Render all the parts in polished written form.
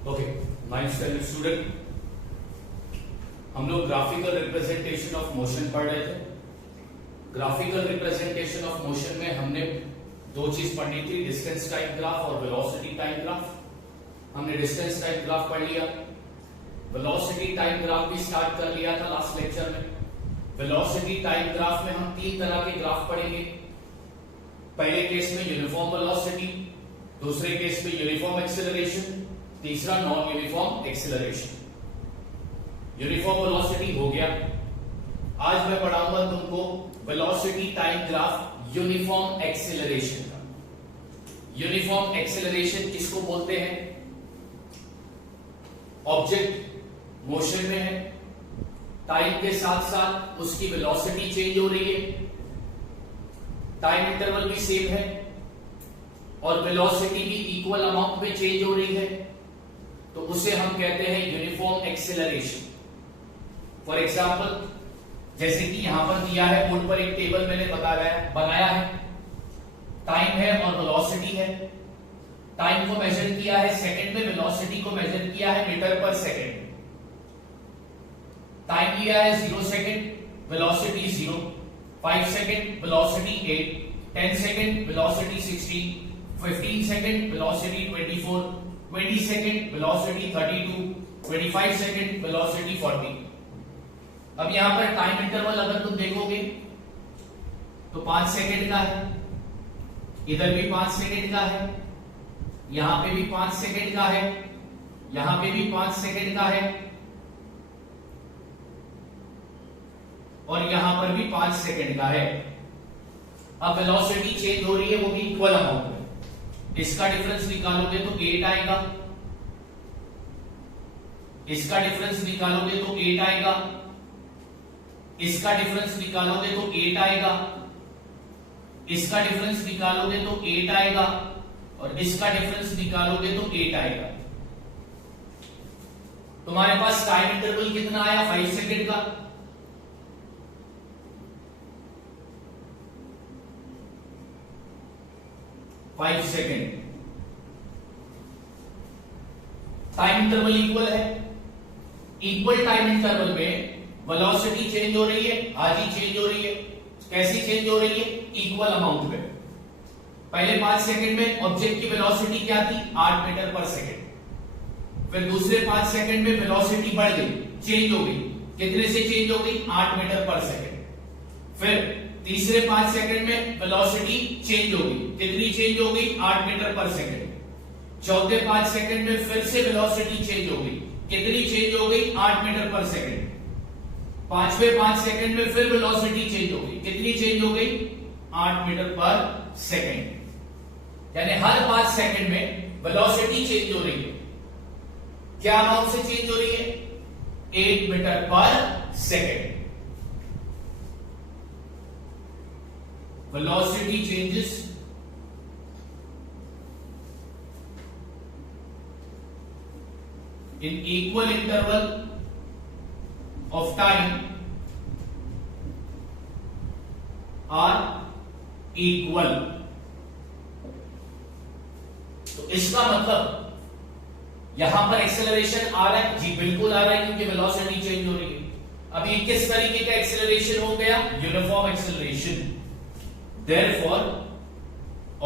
Okay, ninth standard student, हम लोग graphical representation of motion पढ़ रहे थे। ग्राफिकल रिप्रेजेंटेशन ऑफ मोशन में हमने दो चीज पढ़नी थी, डिस्टेंस टाइम ग्राफ और वेलोसिटी टाइम ग्राफ। हमने डिस्टेंस टाइम ग्राफ पढ़ लिया, वेलोसिटी टाइम ग्राफ भी स्टार्ट कर लिया था लास्ट लेक्चर में। वेलोसिटी टाइम ग्राफ में हम तीन तरह के ग्राफ पढ़ेंगे। पहले केस में यूनिफॉर्म वेलोसिटी, दूसरे केस में यूनिफॉर्म एक्सेलरेशन, तीसरा non uniform acceleration. Uniform velocity हो गया। आज मैं पढ़ाऊंगा तुमको velocity time graph uniform acceleration का। यूनिफॉर्म एक्सेलरेशन किसको बोलते हैं? ऑब्जेक्ट मोशन में है, टाइम के साथ साथ उसकी वेलोसिटी चेंज हो रही है, टाइम इंटरवल भी सेम है और वेलोसिटी भी इक्वल अमाउंट में चेंज हो रही है, तो उसे हम कहते हैं यूनिफॉर्म एक्सेलरेशन। फॉर एग्जाम्पल, जैसे कि यहां पर दिया है, बोर्ड पर एक टेबल मैंने बनाया है, टाइम है और वेलोसिटी है। टाइम को मेजर किया है सेकंड में, वेलोसिटी को मेजर किया है मीटर पर सेकंड। टाइम लिया है 0 second, velocity 0, 5 second velocity 8, 10 second velocity 16, 15 second velocity 24, 20 second velocity 32, 25 second velocity 40। अब यहां पर टाइम इंटरवल अगर तुम देखोगे तो 5 सेकंड का है, इधर भी 5 सेकंड का है, यहां पे भी 5 सेकंड का है, यहां पे भी 5 सेकंड का है और यहां पर भी 5 सेकंड का है। अब वेलोसिटी चेंज हो रही है, वो भी इक्वल अमाउंट में। इसका डिफरेंस निकालोगे तो 8 आएगा, इसका डिफरेंस निकालोगे तो 8 आएगा, इसका डिफरेंस निकालोगे तो 8 आएगा, इसका डिफरेंस निकालोगे तो 8 आएगा और इसका डिफरेंस निकालोगे तो 8 आएगा। तुम्हारे पास टाइम इंटरवल कितना आया? 5 सेकंड का। Five second. Time interval equal है। इक्वल टाइम इंटरवल में वेलोसिटी चेंज हो रही है, आधी चेंज हो रही है। कैसी चेंज हो रही है? इक्वल अमाउंट में। पहले 5 सेकंड में ऑब्जेक्ट की वेलोसिटी क्या थी? 8 मीटर पर सेकंड। फिर दूसरे 5 सेकंड में वेलोसिटी बढ़ गई, चेंज हो गई। कितने से चेंज हो गई? 8 मीटर पर सेकंड। फिर तीसरे 5 सेकंड में वेलोसिटी चेंज हो गई, कितनी चेंज हो गई? 8 मीटर पर सेकंड। चौथे 5 सेकंड में फिर से वेलोसिटी चेंज हो गई, कितनी चेंज हो गई? 8 मीटर पर सेकंड। पांचवें 5 सेकंड में फिर वेलोसिटी चेंज हो गई, कितनी चेंज हो गई? 8 मीटर पर सेकंड। यानी हर 5 सेकंड में वेलोसिटी चेंज हो रही है। क्या अमाउंट से चेंज हो रही है? 8 मीटर पर second. Velocity changes in equal interval of time are equal। तो इसका मतलब यहां पर एक्सेलरेशन आ रहा है जी, बिल्कुल आ रहा है, क्योंकि वेलोसिटी चेंज हो रही है। अब ये किस तरीके का एक्सेलरेशन हो गया? Uniform acceleration. Therefore,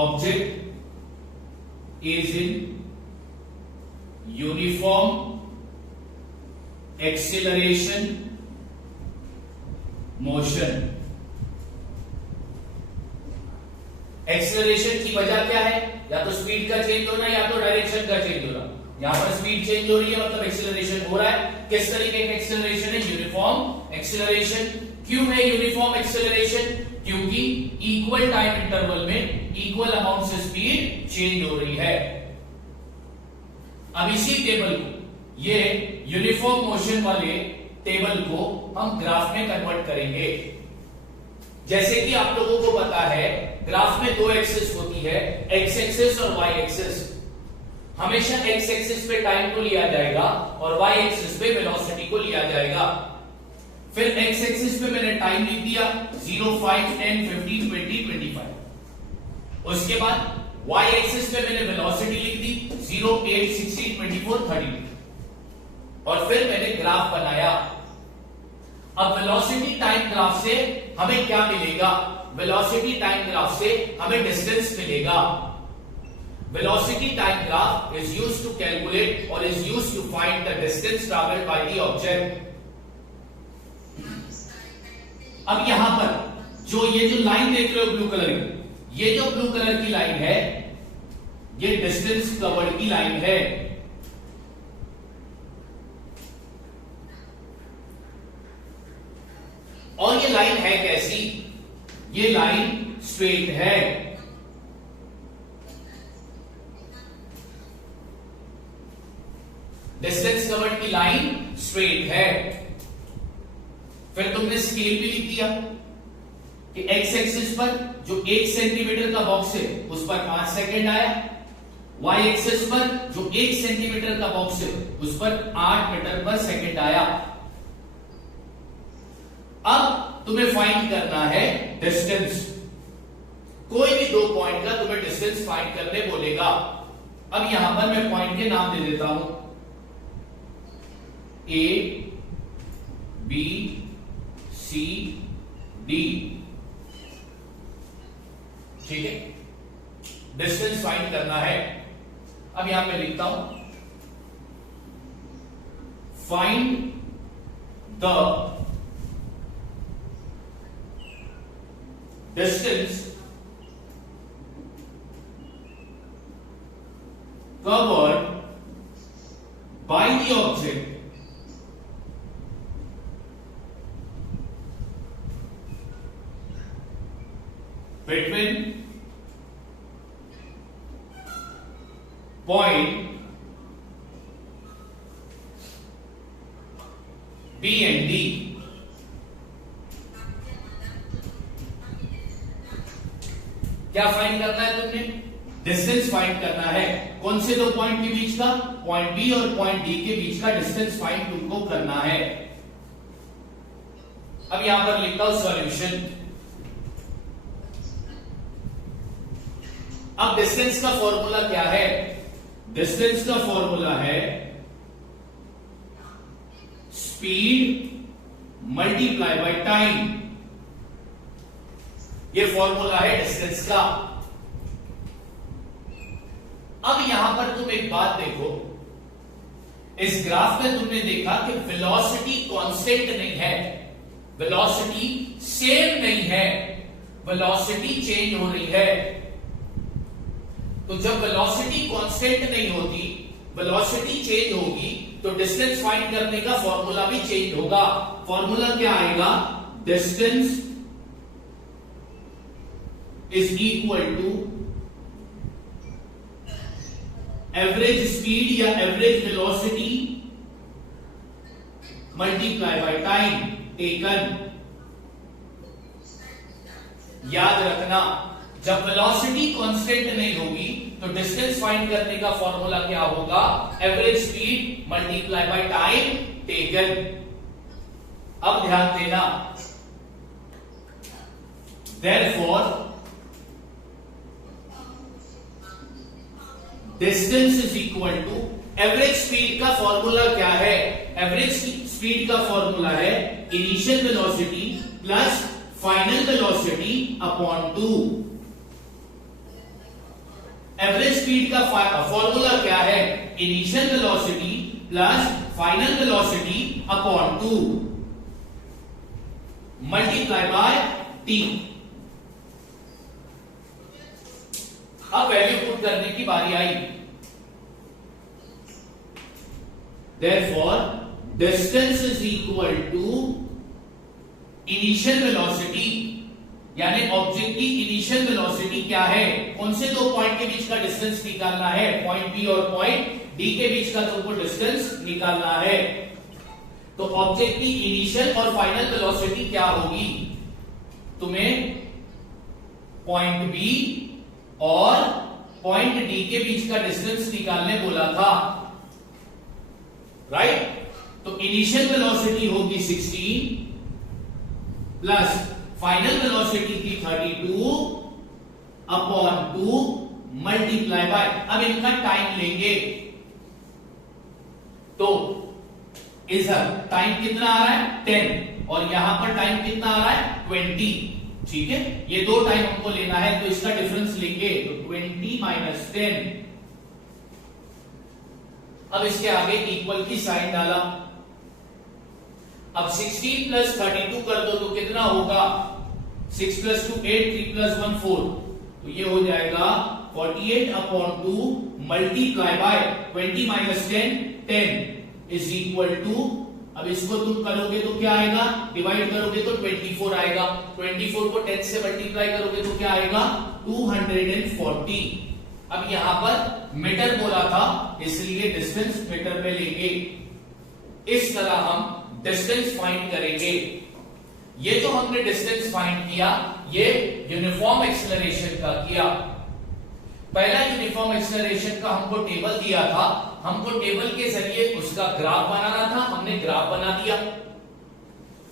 object is in uniform acceleration motion। Acceleration की वजह क्या है? या तो स्पीड का चेंज होना या तो डायरेक्शन का चेंज होना। यहां पर स्पीड चेंज हो रही है, मतलब एक्सेलरेशन हो रहा है। किस तरीके का एक्सेलरेशन है? Uniform acceleration. क्यों है यूनिफॉर्म एक्सेलरेशन? क्योंकि इक्वल टाइम इंटरवल में इक्वल अमाउंट से स्पीड चेंज हो रही है। अब इसी टेबल को, ये यूनिफॉर्म मोशन वाले टेबल को हम ग्राफ में कन्वर्ट करेंगे। जैसे कि आप लोगों को पता है, ग्राफ में दो एक्सिस होती है, एक्स एक्सिस और वाई एक्सिस। हमेशा एक्स एक्सिस पे टाइम को लिया जाएगा और वाई एक्सिस पे वेलोसिटी को लिया जाएगा। फिर एक्स एक्सिस पे मैंने टाइम लिख दिया 0, 5, 10, 15, 20, 25। उसके बाद y एक्सिस पे मैंने वेलोसिटी लिख दी 0, 8, 16, 24, 32 और फिर मैंने ग्राफ बनाया। अब वेलोसिटी टाइम ग्राफ से हमें क्या मिलेगा? वेलोसिटी टाइम ग्राफ से हमें डिस्टेंस मिलेगा। Velocity time graph is used to calculate और is used to find the distance travelled by the object. अब यहां पर ये जो लाइन देख रहे हो ब्लू कलर की, ये जो ब्लू कलर की लाइन है ये डिस्टेंस कवर्ड की लाइन है। और ये लाइन है कैसी? ये लाइन स्ट्रेट है। डिस्टेंस कवर्ड की लाइन स्ट्रेट है। फिर तुमने स्केल भी लिख दिया कि एक्स एक्सिस पर जो 1 सेंटीमीटर का बॉक्स है उस पर 5 सेकंड आया, वाई एक्सिस पर जो 1 सेंटीमीटर का बॉक्स है उस पर 8 मीटर पर सेकंड आया। अब तुम्हें फाइंड करना है डिस्टेंस। कोई भी 2 पॉइंट का तुम्हें डिस्टेंस फाइंड करने बोलेगा। अब यहां पर मैं पॉइंट के नाम दे देता हूं, ए, बी, सी, डी। ठीक है, डिस्टेंस फाइंड करना है। अब यहां पे लिखता हूं, find the distance covered by the object between point B and D। क्या फाइंड करना है तुमने? डिस्टेंस फाइंड करना है। कौन से 2 पॉइंट के बीच का? पॉइंट बी और पॉइंट डी के बीच का डिस्टेंस फाइंड तुमको करना है। अब यहां पर लिखता हूं सॉल्यूशन। अब डिस्टेंस का फॉर्मूला क्या है? डिस्टेंस का फॉर्मूला है स्पीड मल्टीप्लाई बाय टाइम। ये फॉर्मूला है डिस्टेंस का। अब यहां पर तुम एक बात देखो, इस ग्राफ में तुमने देखा कि वेलोसिटी कांस्टेंट नहीं है, वेलोसिटी सेम नहीं है, वेलोसिटी चेंज हो रही है। तो जब वेलोसिटी कांस्टेंट नहीं होती, वेलोसिटी चेंज होगी, तो डिस्टेंस फाइंड करने का फॉर्मूला भी चेंज होगा। फॉर्मूला क्या आएगा? Distance is equal to average speed या average velocity multiply by time taken. याद रखना, जब वेलोसिटी कांस्टेंट नहीं होगी तो डिस्टेंस फाइंड करने का फॉर्मूला क्या होगा? Average speed multiply by time taken. अब ध्यान देना, therefore distance is equal to average speed का फॉर्मूला क्या है? एवरेज स्पीड का फॉर्मूला है initial velocity plus final velocity upon 2। Average speed का फॉर्मूला क्या है? Initial velocity plus final velocity upon 2 multiply by T. अब वैल्यू पुट करने की बारी आई। Therefore, distance is equal to initial velocity, यानी ऑब्जेक्ट की इनिशियल वेलोसिटी क्या है? कौन से 2 पॉइंट के बीच का डिस्टेंस निकालना है? पॉइंट बी और पॉइंट डी के बीच का तुमको डिस्टेंस निकालना है। तो ऑब्जेक्ट की इनिशियल और फाइनल वेलोसिटी क्या होगी? तुम्हें पॉइंट बी और पॉइंट डी के बीच का डिस्टेंस निकालने बोला था, राइट? तो इनिशियल वेलोसिटी होगी 16 प्लस फाइनल वेलोसिटी की 32 अपॉन 2 मल्टीप्लाई बाय, अब इनका टाइम लेंगे तो इधर टाइम कितना आ रहा है 10 और यहां पर टाइम कितना आ रहा है 20, ठीक है। ये दो टाइम हमको लेना है तो इसका डिफरेंस लेंगे तो 20 माइनस 10। अब इसके आगे इक्वल की साइन डाला, अब 16 प्लस 32 कर दो तो कितना होगा 6 प्लस 2 8 3 प्लस 1 4, तो ये हो जाएगा 48/2 multiply by 20 minus 10 10 is equal to, अब इसको तुम करोगे तो क्या आएगा, डिवाइड करोगे तो 24 आएगा, 24 को 10 से मल्टीप्लाई करोगे तो क्या आएगा 240। अब यहां पर मीटर बोला था इसलिए डिस्टेंस मीटर में लेंगे। इस तरह हम डिस्टेंस फाइंड करेंगे। ये जो हमने डिस्टेंस फाइंड किया ये यूनिफॉर्म एक्सेलरेशन का किया। पहला यूनिफॉर्म एक्सेलरेशन का हमको टेबल दिया था, हमको टेबल के जरिए उसका ग्राफ बनाना था, हमने ग्राफ बना दिया।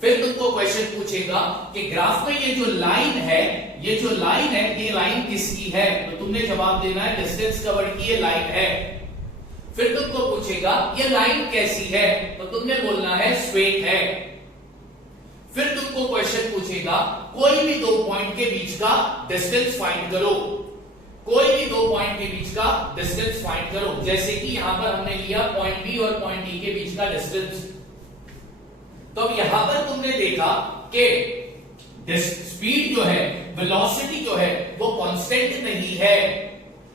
फिर तुमको क्वेश्चन पूछेगा कि ग्राफ में ये जो लाइन है, ये जो लाइन है ये लाइन किसकी है, तो तुमने जवाब देना है डिस्टेंस कवर्ड की ये लाइन है। फिर तुमको पूछेगा ये लाइन कैसी है, तो तुमने बोलना है स्ट्रेट है। फिर तुमको क्वेश्चन पूछेगा कोई भी दो पॉइंट के बीच का डिस्टेंस फाइंड करो, कोई भी दो पॉइंट के बीच का डिस्टेंस फाइंड करो। जैसे कि यहां पर हमने लिया पॉइंट बी और पॉइंट डी के बीच का डिस्टेंस, तो अब यहां पर तुमने देखा कि स्पीड जो है, वेलोसिटी जो है वो कांस्टेंट नहीं है।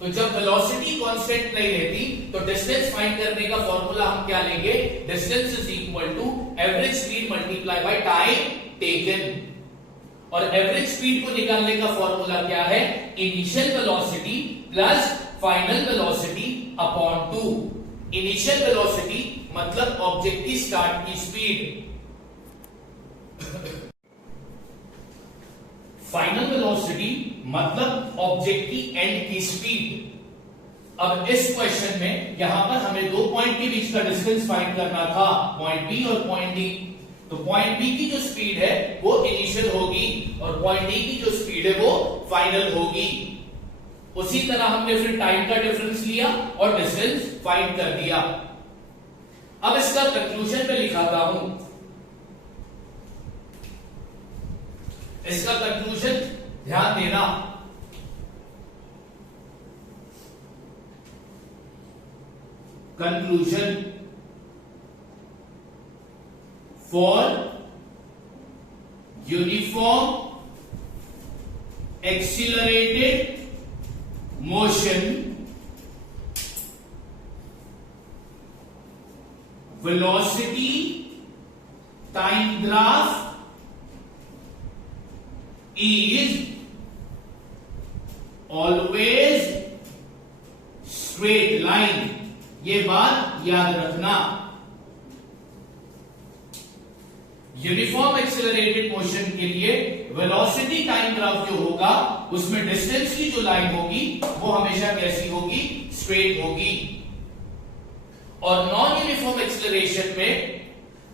तो जब वेलोसिटी कांस्टेंट नहीं रहती तो डिस्टेंस फाइंड करने का फॉर्मूला हम क्या लेंगे, distance is equal to average speed multiply by time taken. और एवरेज स्पीड को निकालने का फॉर्मूला क्या है, initial velocity plus final velocity upon 2। Initial velocity मतलब ऑब्जेक्ट की स्टार्ट की स्पीड, फाइनल वेलोसिटी मतलब ऑब्जेक्ट की एंड की स्पीड। अब इस क्वेश्चन में यहां पर हमें दो पॉइंट के बीच का डिस्टेंस फाइंड करना था, पॉइंट बी और पॉइंट डी। तो पॉइंट बी की जो स्पीड है वो इनिशियल होगी और पॉइंट डी की जो स्पीड है वो फाइनल होगी। उसी तरह हमने फिर टाइम का डिफरेंस लिया और डिस्टेंस फाइंड कर दिया। अब इसका कंक्लूजन में लिखाता हूं, इसका कंक्लूजन ध्यान देना। Conclusion for uniform accelerated motion velocity time graph is always straight line, ये बात याद रखना। यूनिफॉर्म एक्सेलरेटेड मोशन के लिए वेलोसिटी टाइम ग्राफ जो होगा उसमें डिस्टेंस की जो लाइन होगी वो हमेशा कैसी होगी, स्ट्रेट होगी। और नॉन यूनिफॉर्म एक्सेलरेशन में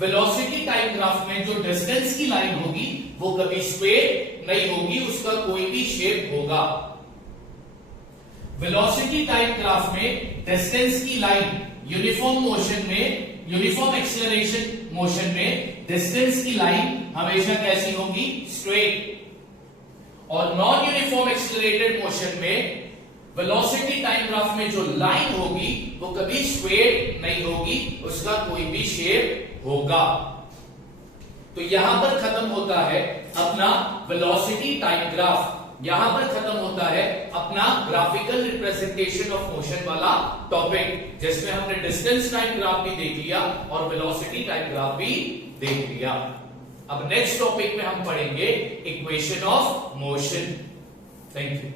वेलोसिटी टाइम ग्राफ में जो डिस्टेंस की लाइन होगी वो कभी स्ट्रेट नहीं होगी, उसका कोई भी शेप होगा। वेलोसिटी टाइम ग्राफ में डिस्टेंस की लाइन यूनिफॉर्म मोशन में, यूनिफॉर्म एक्सेलरेशन मोशन में डिस्टेंस की लाइन हमेशा कैसी होगी, स्ट्रेट। और नॉन यूनिफॉर्म एक्सेलरेटेड मोशन में वेलोसिटी टाइम ग्राफ में जो लाइन होगी वो कभी स्ट्रेट नहीं होगी, उसका कोई भी शेप होगा। तो यहां पर खत्म होता है अपना वेलोसिटी टाइम ग्राफ, यहां पर खत्म होता है अपना ग्राफिकल रिप्रेजेंटेशन ऑफ मोशन वाला टॉपिक, जिसमें हमने डिस्टेंस टाइम ग्राफ भी देख लिया और वेलोसिटी टाइम ग्राफ भी देख लिया। अब नेक्स्ट टॉपिक में हम पढ़ेंगे equation of motion. Thank you.